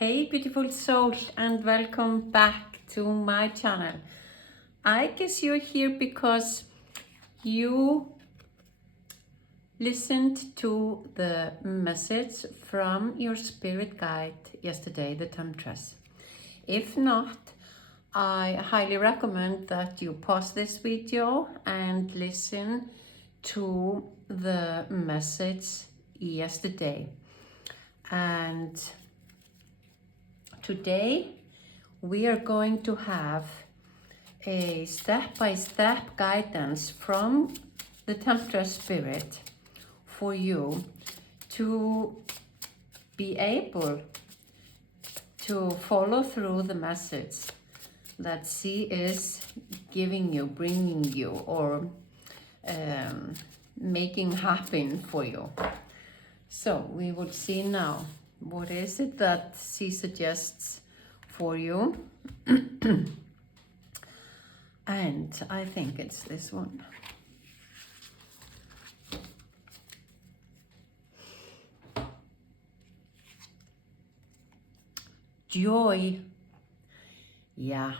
Hey beautiful souls, and welcome back to my channel. I guess you're here because you listened to the message from your spirit guide yesterday, the Temptress. If not, I highly recommend that you pause this video and listen to the message yesterday. And today we are going to have a step-by-step guidance from the Temptress Spirit for you to be able to follow through the message that she is giving you, bringing you, or making happen for you. So we will see now, what is it that she suggests for you? And I think it's this one. Joy. Yeah.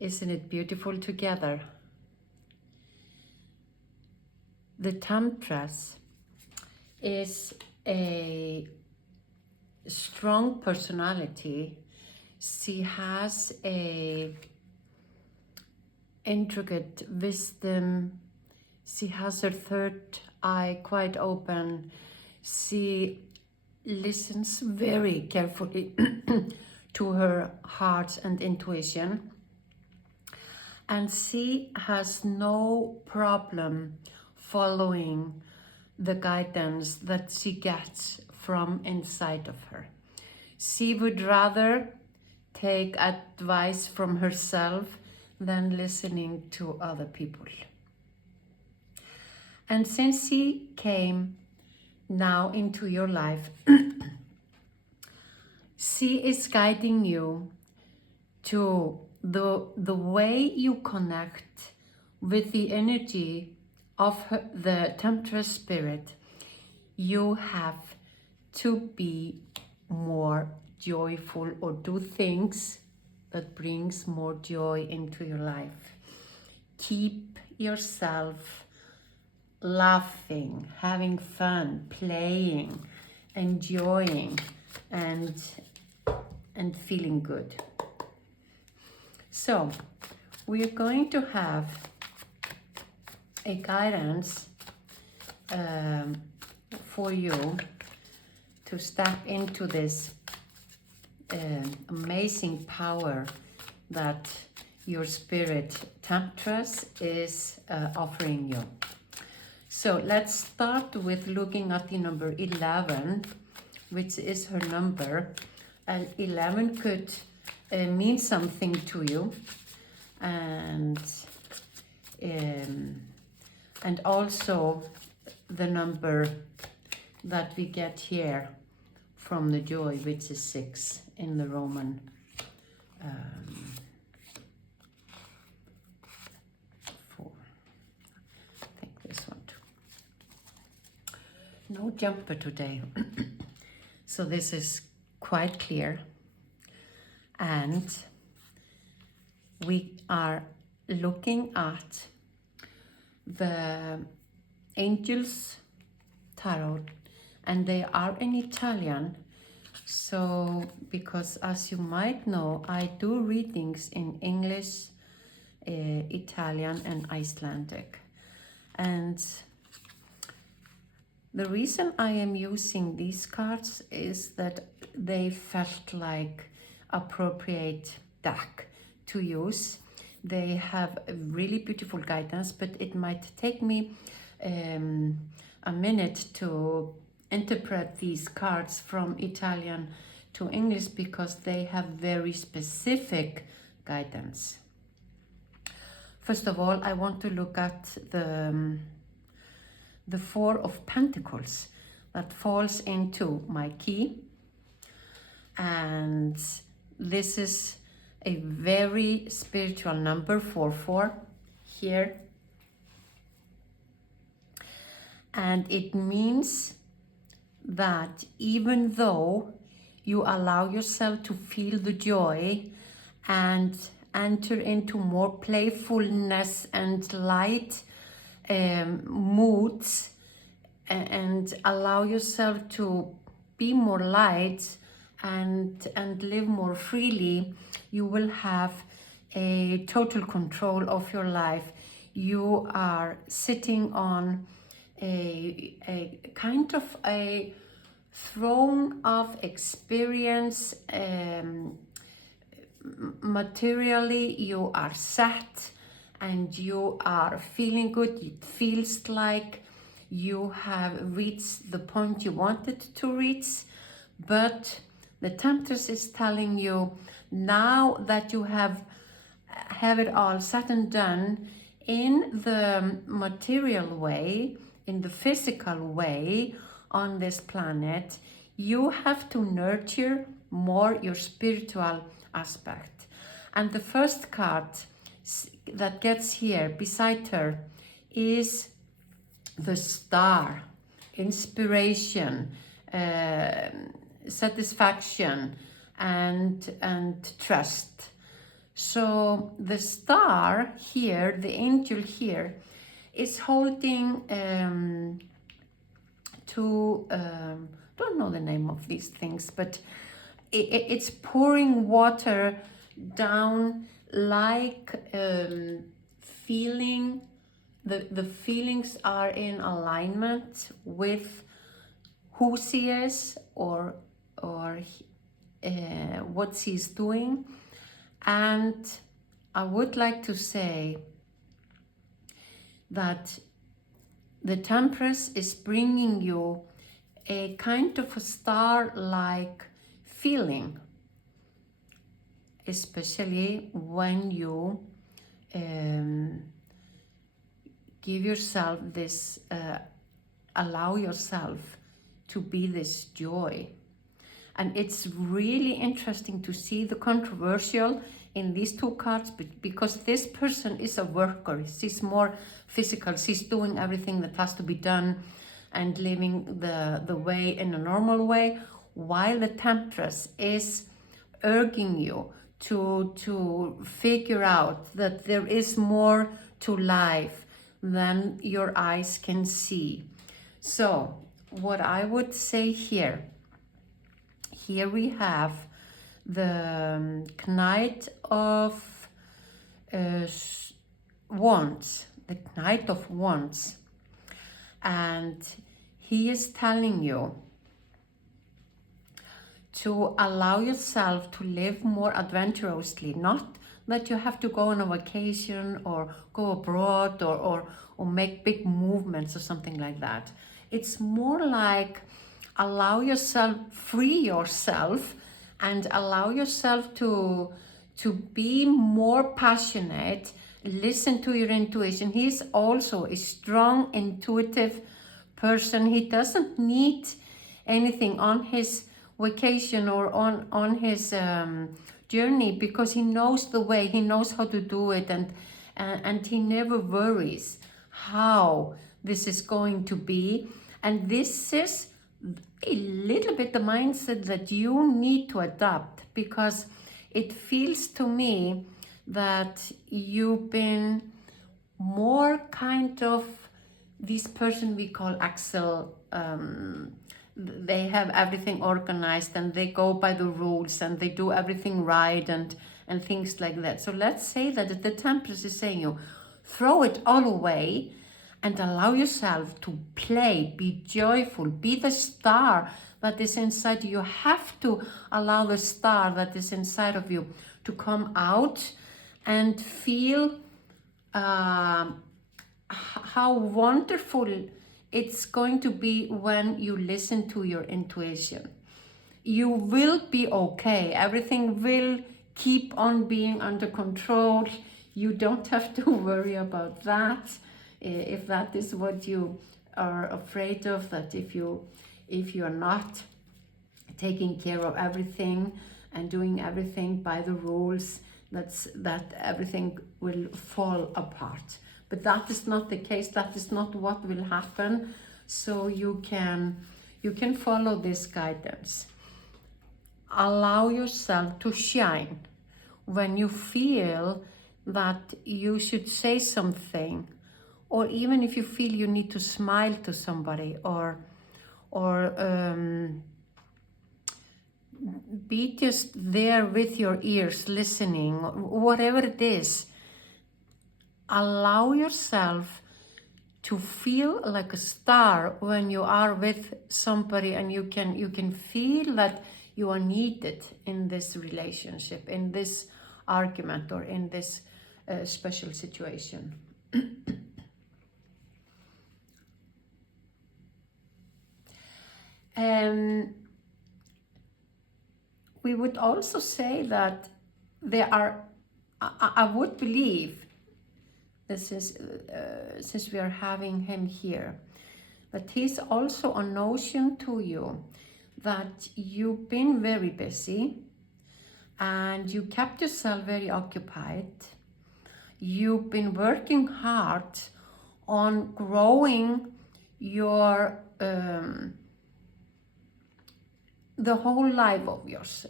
Isn't it beautiful together? The Temptress is a strong personality. She has a intricate wisdom. She has her third eye quite open. She listens very carefully to her heart and intuition. And she has no problem following the guidance that she gets from inside of her. She would rather take advice from herself than listening to other people. And since she came now into your life, she is guiding you to the way you connect with the energy of the Temptress Spirit. You have to be more joyful or do things that brings more joy into your life. Keep yourself laughing, having fun, playing, enjoying, and feeling good. So we are going to have a guidance for you to step into this amazing power that your spirit Temptress is offering you. So let's start with looking at the number 11, which is her number. And 11 could mean something to you, and also the number that we get here from the joy, which is 6 in the Roman 4. I think this one too. No jumper today. So this is quite clear, and we are looking at the Angels Tarot, and they are in Italian. So because as you might know, I do readings in English, Italian and Icelandic, and the reason I am using these cards is that they felt like appropriate deck to use. They have a really beautiful guidance, but it might take me a minute to interpret these cards from Italian to English because they have very specific guidance. First of all, I want to look at the 4 of Pentacles that falls into my key, and this is a very spiritual number, 4 here, and it means that even though you allow yourself to feel the joy and enter into more playfulness and light moods, and allow yourself to be more light and live more freely, you will have a total control of your life. You are sitting on a kind of a throne of experience. Materially, you are set and you are feeling good. It feels like you have reached the point you wanted to reach, but the Temptress is telling you, now that you have it all said and done in the material way, in the physical way on this planet, you have to nurture more your spiritual aspect. And the first card that gets here beside her is the star, inspiration, satisfaction, and trust. So the star here, the angel here, is holding don't know the name of these things, but it's pouring water down, like feeling the feelings are in alignment with who she is or what she's doing. And I would like to say that the Tempress is bringing you a kind of a star-like feeling, especially when you give yourself this, allow yourself to be this joy. And it's really interesting to see the controversial in these two cards, because this person is a worker. She's more physical. She's doing everything that has to be done and living the way in a normal way, while the Temptress is urging you to figure out that there is more to life than your eyes can see. So what I would say here we have the Knight of Wands, the Knight of Wands, and he is telling you to allow yourself to live more adventurously. Not that you have to go on a vacation or go abroad or make big movements or something like that. It's more like allow yourself, free yourself, and allow yourself to be more passionate. Listen to your intuition. He's also a strong, intuitive person. He doesn't need anything on his vacation or on his journey, because he knows the way, he knows how to do it, and he never worries how this is going to be. And this is a little bit the mindset that you need to adopt, because it feels to me that you've been more kind of this person we call Axel. They have everything organized and they go by the rules and they do everything right and things like that. So let's say that the Tempress is saying you throw it all away and allow yourself to play, be joyful, be the star that is inside you. You have to allow the star that is inside of you to come out and feel how wonderful it's going to be when you listen to your intuition. You will be okay. Everything will keep on being under control. You don't have to worry about that. If that is what you are afraid of, that if you are not taking care of everything and doing everything by the rules, that everything will fall apart. But that is not the case. That is not what will happen. So you can you can follow this guidance. Allow yourself to shine when you feel that you should say something, or even if you feel you need to smile to somebody, or be just there with your ears listening, whatever it is. Allow yourself to feel like a star when you are with somebody, and you can feel that you are needed in this relationship, in this argument, or in this special situation. We would also say that there are, I would believe, this is since we are having him here, but he's also a notion to you that you've been very busy and you kept yourself very occupied. You've been working hard on growing your the whole life of yours.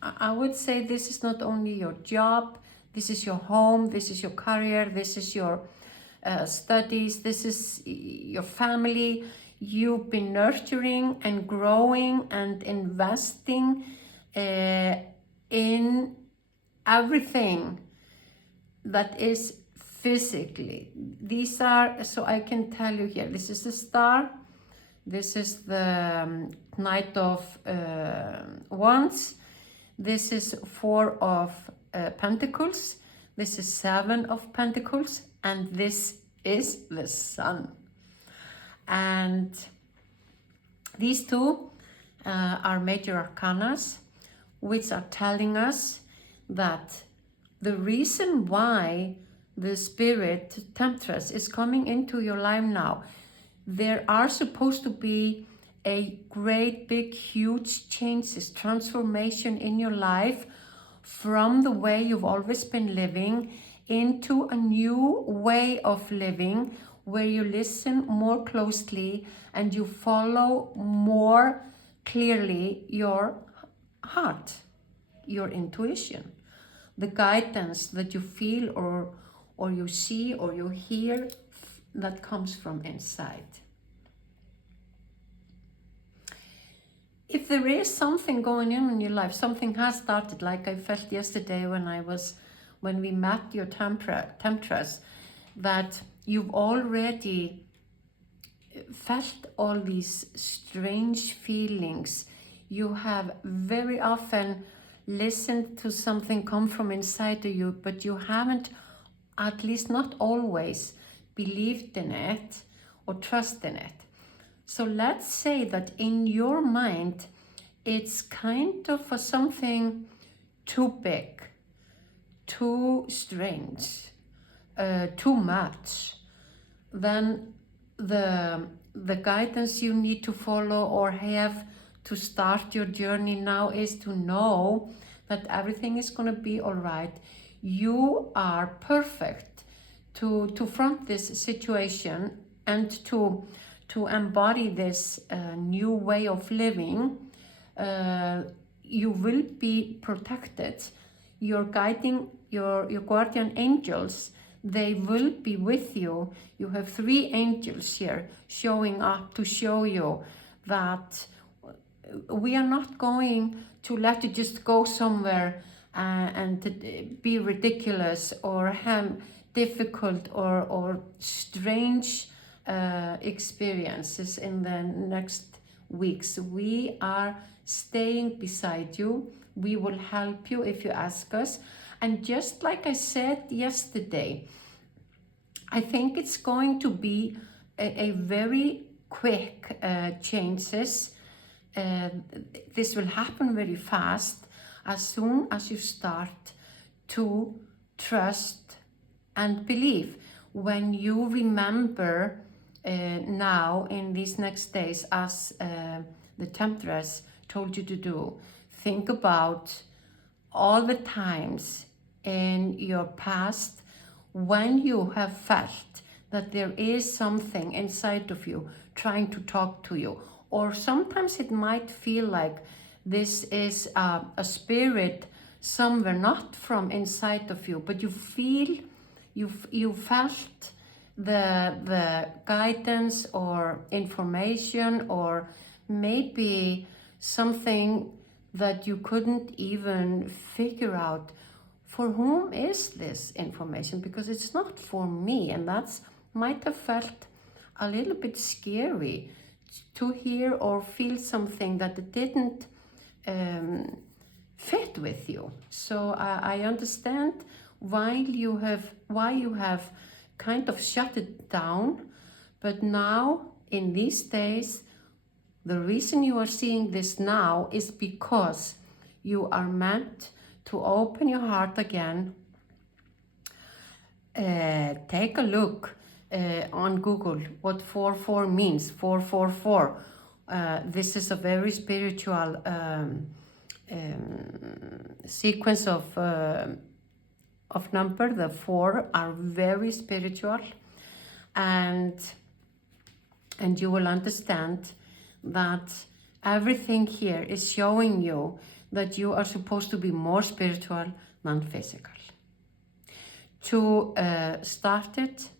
I would say this is not only your job, this is your home, this is your career, this is your studies, this is your family. You've been nurturing and growing and investing in everything that is physically. These are, so I can tell you here, this is the star, this is the Knight of Wands, this is Four of Pentacles, this is Seven of Pentacles, and this is the Sun. And these two are major arcanas, which are telling us that the reason why the Spirit Temptress is coming into your life now, there are supposed to be a great, big, huge changes, transformation in your life from the way you've always been living into a new way of living, where you listen more closely and you follow more clearly your heart, your intuition, the guidance that you feel or you see or you hear that comes from inside. If there is something going on in your life, something has started, like I felt yesterday when we met your Temptress, that you've already felt all these strange feelings. You have very often listened to something come from inside of you, but you haven't, at least not always, believed in it or trust in it. So let's say that in your mind, it's kind of something too big, too strange, too much. Then the guidance you need to follow or have to start your journey now is to know that everything is going to be all right. You are perfect to front this situation and to embody this new way of living. You will be protected. Your guardian angels, they will be with you. You have 3 angels here showing up to show you that we are not going to let you just go somewhere and be ridiculous or have difficult or strange experiences in the next weeks. We are staying beside you. We will help you if you ask us. And just like I said yesterday, I think it's going to be a very quick changes. This will happen very fast as soon as you start to trust and believe. When you remember now in these next days, as the Temptress told you to do, think about all the times in your past when you have felt that there is something inside of you trying to talk to you, or sometimes it might feel like this is a spirit somewhere, not from inside of you, but you feel, you felt the guidance or information, or maybe something that you couldn't even figure out for whom is this information, because it's not for me. And that's might have felt a little bit scary to hear or feel something that it didn't fit with you. So I understand why you have kind of shut it down, but now in these days, the reason you are seeing this now is because you are meant to open your heart again. Take a look on Google what 4-4 means. 4-4-4. This is a very spiritual sequence of number. The 4 are very spiritual, and you will understand that everything here is showing you that you are supposed to be more spiritual than physical. To start it,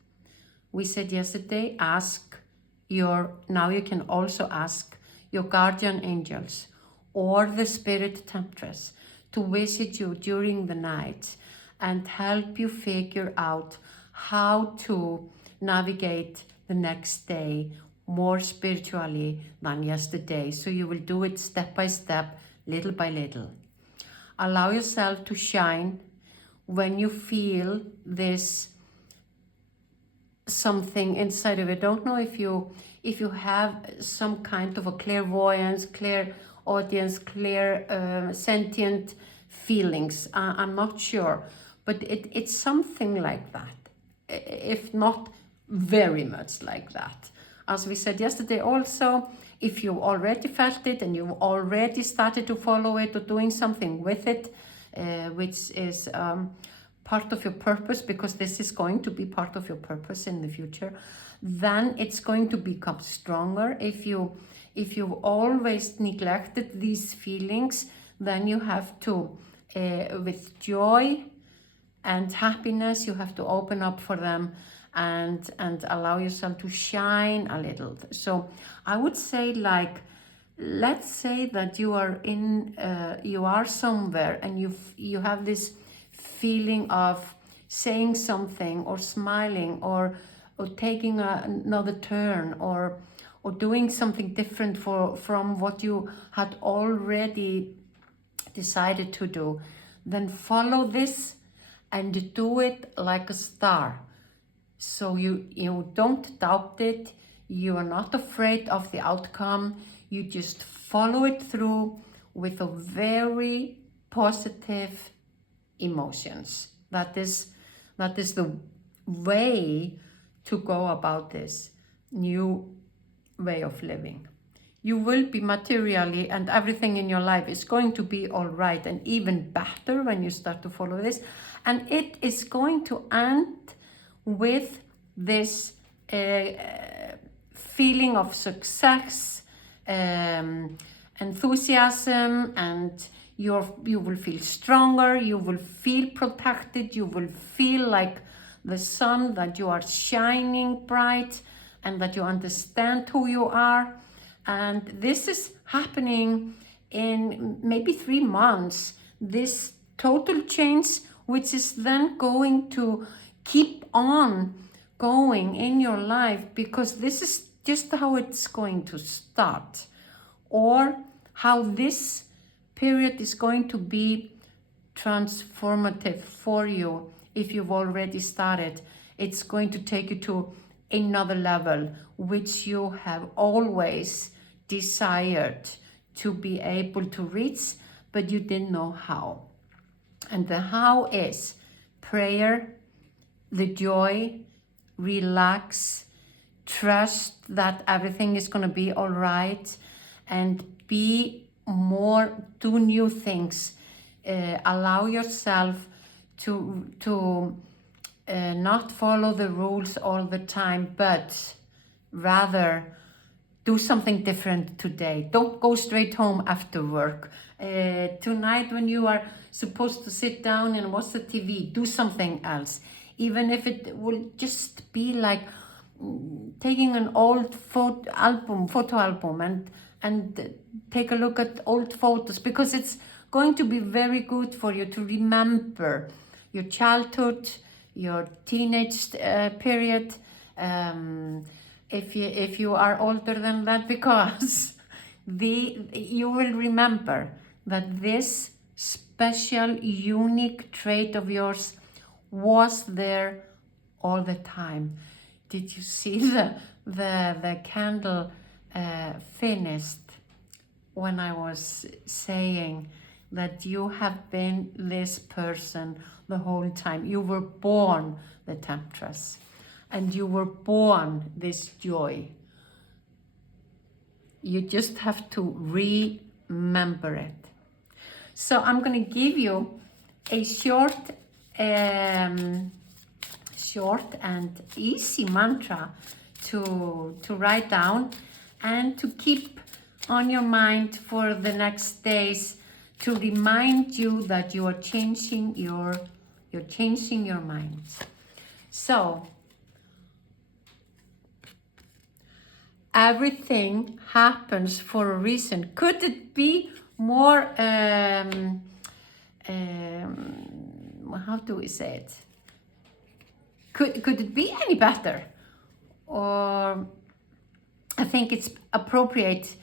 we said yesterday, now you can also ask your guardian angels or the Spirit Temptress to visit you during the night and help you figure out how to navigate the next day more spiritually than yesterday. So you will do it step by step, little by little. Allow yourself to shine when you feel this something inside of you. I don't know if you have some kind of a clairvoyance, clairaudience, sentient feelings. I'm not sure, but it's something like that, if not very much like that. As we said yesterday also, if you already felt it and you've already started to follow it or doing something with it, which is part of your purpose, because this is going to be part of your purpose in the future, then it's going to become stronger. If you've always neglected these feelings, then you have to, with joy and happiness, you have to open up for them and allow yourself to shine a little. So I would say, like, let's say that you are you are somewhere and you have this feeling of saying something or smiling or taking another turn or doing something different from what you had already decided to do. Then follow this and do it like a star. So you don't doubt it, you are not afraid of the outcome, you just follow it through with a very positive emotions. That is the way to go about this new way of living. You will be materially, and everything in your life is going to be all right and even better when you start to follow this. And it is going to end with this feeling of success, enthusiasm, and you will feel stronger, you will feel protected, you will feel like the sun, that you are shining bright and that you understand who you are. And this is happening in maybe 3 months, this total change, which is then going to keep on going in your life, because this is just how it's going to start, or how this period is going to be transformative for you. If you've already started, it's going to take you to another level, which you have always desired to be able to reach, but you didn't know how. And the how is prayer, the joy, relax, trust that everything is going to be all right, and do new things. Allow yourself to not follow the rules all the time, but rather Do something different today. Don't go straight home after work. Tonight when you are supposed to sit down and watch the TV, do something else. Even if it will just be like taking an old photo album and take a look at old photos, because it's going to be very good for you to remember your childhood, your teenage period, if you are older than that, because you will remember that this special, unique trait of yours was there all the time. Did you see the candle finished when I was saying that you have been this person the whole time? You were born the Temptress, and you were born this joy. You just have to remember it. So I'm going to give you a short and easy mantra to write down and to keep on your mind for the next days, to remind you that you are changing your mind. So everything happens for a reason. Could it be more how do we say it? Could it be any better? Or I think it's appropriate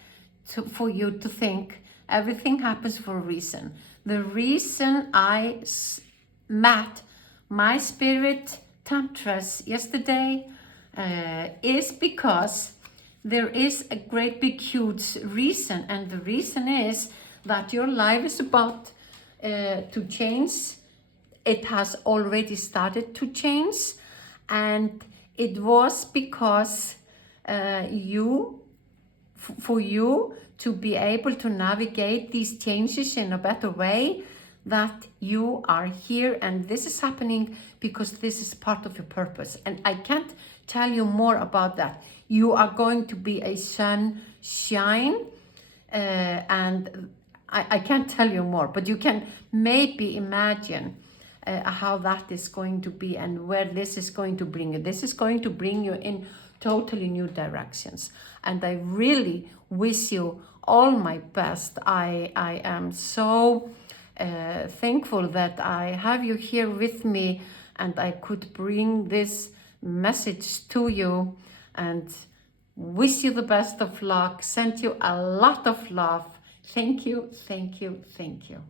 for you to think everything happens for a reason. The reason I met my Spirit Temptress yesterday is because there is a great big huge reason, and the reason is that your life is about to change. It has already started to change, and it was because for you to be able to navigate these changes in a better way, that you are here, and this is happening because this is part of your purpose. And I can't tell you more about that. You are going to be a sunshine, and I can't tell you more, but you can maybe imagine how that is going to be and where this is going to bring you. This is going to bring you in totally new directions, and I really wish you all my best. I am so thankful that I have you here with me, and I could bring this message to you, and wish you the best of luck, send you a lot of love. Thank you, thank you, thank you.